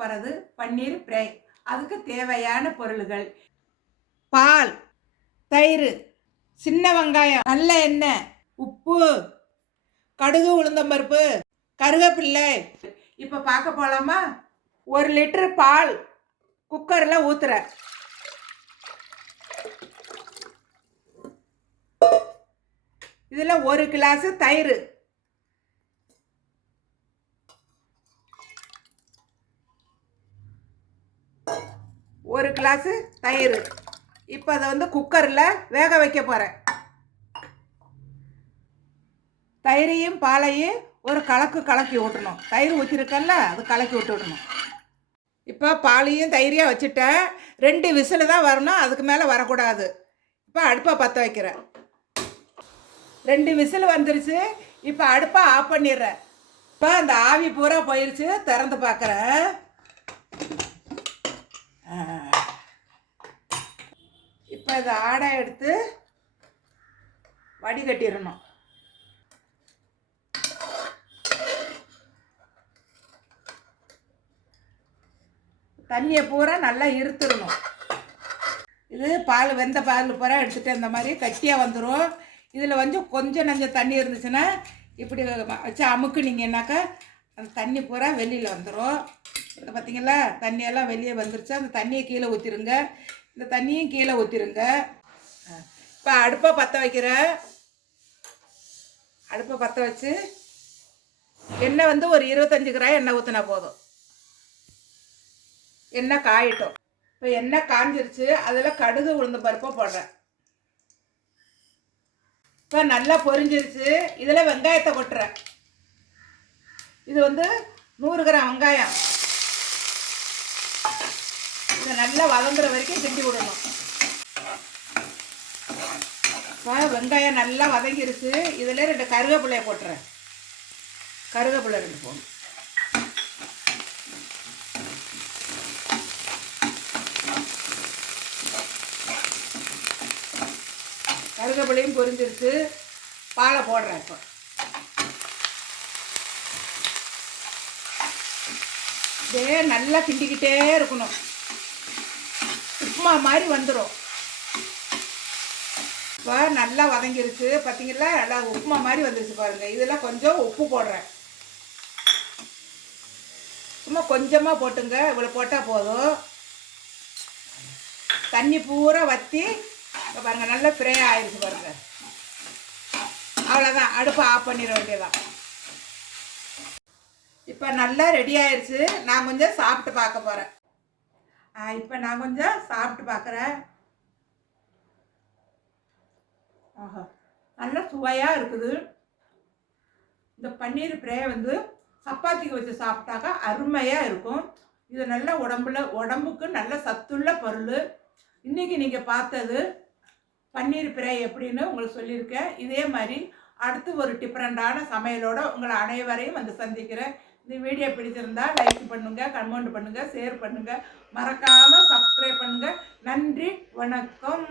போகிறது பன்னீர் ஃப்ரை. அதுக்கு தேவையான பொருள்கள்: பால், தயிர், சின்ன வெங்காயம், நல்ல எண்ணெய், உப்பு, கடுகு, உளுந்தம்பருப்பு, கருவேப்பிள்ளை. இப்போ பார்க்க போகலாமா? 1 லிட்டர் பால் குக்கரில் ஊற்றுறேன். இதில் 1 கிளாஸ் தயிர், இப்போ அதை குக்கரில் வேக வைக்க போகிறேன். தயிரையும் பாலையும் ஒரு கலக்கி விட்டணும். தயிர் ஊற்றிருக்கல, அது கலக்கி விட்டுடணும். இப்போ பாலையும் தயிரையும் வச்சுட்டேன். 2 விசில் தான் வரணும், அதுக்கு மேலே வரக்கூடாது. இப்போ அடுப்பை பற்ற வைக்கிறேன். 2 விசில் வந்துருச்சு. இப்போ அடுப்பை ஆஃப் பண்ணிடுறேன். இப்போ அந்த ஆவி பூரா போயிடுச்சு. திறந்து பார்க்குறேன். இப்போ இதை ஆடை எடுத்து வடிகட்டிடணும். தண்ணியை பூரா நல்லா இருத்துடணும். இது பால், வெந்த பால் பூரா எடுத்துகிட்டு இந்த மாதிரி கட்டியாக வந்துடும். இதில் கொஞ்சம் நஞ்சம் தண்ணி இருந்துச்சுன்னா இப்படி வச்சு அமுக்குனீங்கன்னாக்கா அந்த தண்ணி பூரா வெளியில் வந்துடும். இதை பார்த்தீங்களா, தண்ணியெல்லாம் வெளியே வந்துருச்சு. அந்த தண்ணியை கீழே ஊற்றிருங்க. இந்த தண்ணியும் கீழே ஊற்றிருங்க. இப்போ அடுப்பை பற்ற வைக்கிறேன். அடுப்பை பற்ற வச்சு எண்ணெய் ஒரு 25 கிராம் எண்ணெய் ஊற்றினா போதும். எண்ணெய் காயட்டும். இப்போ எண்ணெய் காஞ்சிருச்சு. அதில் கடுகு, உளுந்து பருப்பை போடுறேன். இப்போ நல்லா பொரிஞ்சிருச்சு. இதில் வெங்காயத்தை கொட்டுறேன். இது 100 கிராம் வெங்காயம். இதை நல்லா வதங்குற வரைக்கும் கிண்டி விடணும். இப்போ வெங்காயம் நல்லா வதங்கிருச்சு. இதில் 2 கருவேப்பிலையை போட்டுறேன். கருவேப்பிலை 2 போடணும். கருவேப்பிலையும் பொரிஞ்சிருச்சு. பாலை போடுறேன். இப்போ இதே நல்லா கிண்டிக்கிட்டே இருக்கணும். உப்புமா மாதிரி வந்துடும். இப்போ நல்லா வதங்கிருச்சு. பார்த்தீங்களா, நல்லா உப்புமா மாதிரி வந்துருச்சு பாருங்கள். இதில் கொஞ்சம் உப்பு போடுறேன். சும்மா கொஞ்சமாக போட்டுங்க. இவ்வளோ போட்டால் போதும். தண்ணி பூரா வற்றி இப்போ பாருங்கள் நல்லா ஃப்ரை ஆயிடுச்சு பாருங்கள். அவ்வளோதான், அடுப்பை ஆஃப் பண்ணிட வேண்டியதான். இப்போ நல்லா ரெடி ஆயிடுச்சு. நான் கொஞ்சம் சாப்பிட்டு பார்க்க போகிறேன். இப்போ நான் கொஞ்சம் சாப்பிட்டு பார்க்குறேன். ஆஹா, நல்லா சுவையாக இருக்குது. இந்த பன்னீர் ஃப்ரை சப்பாத்திக்கு வச்சு சாப்பிட்டாக்கா அருமையாக இருக்கும். இது நல்ல உடம்புக்கு நல்ல சத்துள்ள பொருள். இன்றைக்கி நீங்கள் பார்த்தது பன்னீர் ஃப்ரை எப்படின்னு உங்களுக்கு சொல்லியிருக்கேன். இதே மாதிரி அடுத்து ஒரு டிஃப்ரெண்டான சமையலோடு உங்களை அனைவரையும் சந்திக்கிறேன். இந்த வீடியோ பிடிச்சிருந்தா லைக் பண்ணுங்கள், கமெண்ட் பண்ணுங்கள், ஷேர் பண்ணுங்கள், மறக்காமல் சப்ஸ்கிரைப் பண்ணுங்கள். நன்றி, வணக்கம்.